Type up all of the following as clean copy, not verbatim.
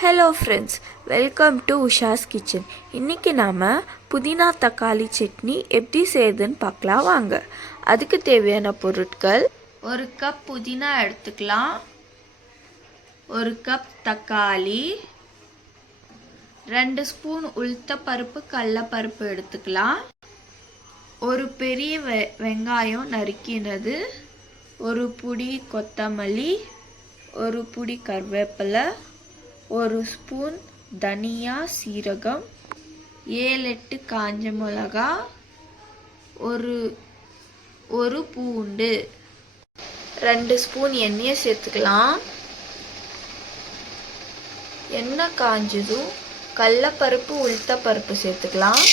Hello friends, welcome to Usha's kitchen. இன்றைக்கி நாம் புதினா தக்காளி சட்னி எப்படி செய்யுதுன்னு பார்க்கலாம் வாங்க. அதுக்கு தேவையான பொருட்கள்: 1 கப் புதினா எடுத்துக்கலாம், 1 கப் தக்காளி, 2 ஸ்பூன் உளுத்தப்பருப்பு கடலைப்பருப்பு எடுத்துக்கலாம், ஒரு பெரிய வெங்காயம் நறுக்கினது, ஒரு புடி கொத்தமல்லி, ஒரு புடி கருவேப்பிலை, 1 ஸ்பூன் தனியா சீரகம், 7-8 காஞ்ச மிளகா, ஒரு பூண்டு, 2 ஸ்பூன் எண்ணெயை சேர்த்துக்கலாம். எண்ணெய் காஞ்சதும் கடலைப்பருப்பு உளுத்தப்பருப்பு சேர்த்துக்கலாம்.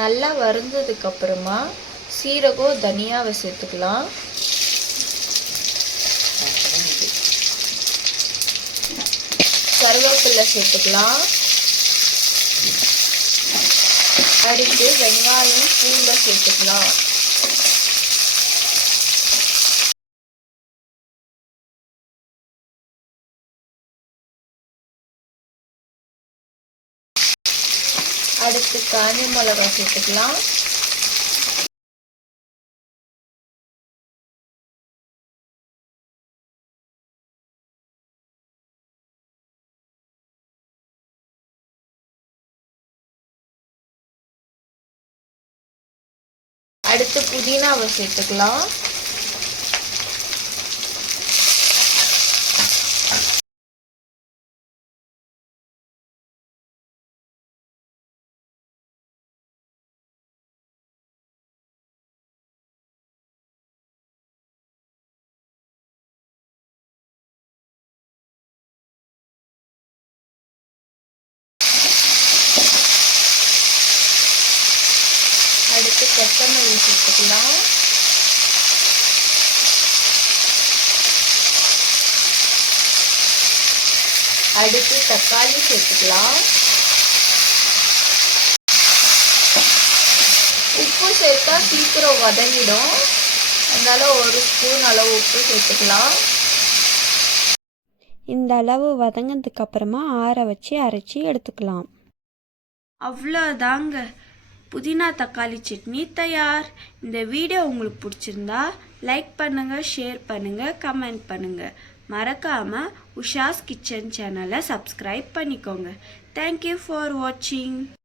நல்லா வறுந்ததுக்கு அப்புறமா சீரகம் தனியாவை சேர்த்துக்கலாம். கருவேப்பிலை சேர்த்துக்கலாம். அடுத்து வெங்காயம் பூண்டை சேர்த்துக்கலாம். அடுத்து காஞ்ச மிளகாய் சேர்த்துக்கலாம். அடுத்து புதினாவை சேர்த்துக்கலாம். அடுத்து கொத்தமல்லி சேர்த்துக்கலாம். அடுத்து தக்காளி சேர்த்துக்கலாம். உப்பு சேர்த்தா சீக்கிரம் வதங்கிடும், அதனால 1 ஸ்பூன் அளவு உப்பு சேர்த்துக்கலாம். இந்த அளவு வதங்கினதுக்கு அப்புறமா ஆற வச்சு அரைச்சி எடுத்துக்கலாம். அவ்வளோதாங்க, புதினா தக்காளி சட்னி தயார். இந்த வீடியோ உங்களுக்கு பிடிச்சிருந்தா லைக் பண்ணுங்கள், ஷேர் பண்ணுங்கள், கமெண்ட் பண்ணுங்கள். மறக்காமல் உஷாஸ் கிச்சன் சேனலை சப்ஸ்கிரைப் பண்ணிக்கோங்க. தேங்க்யூ ஃபார் வாட்சிங்.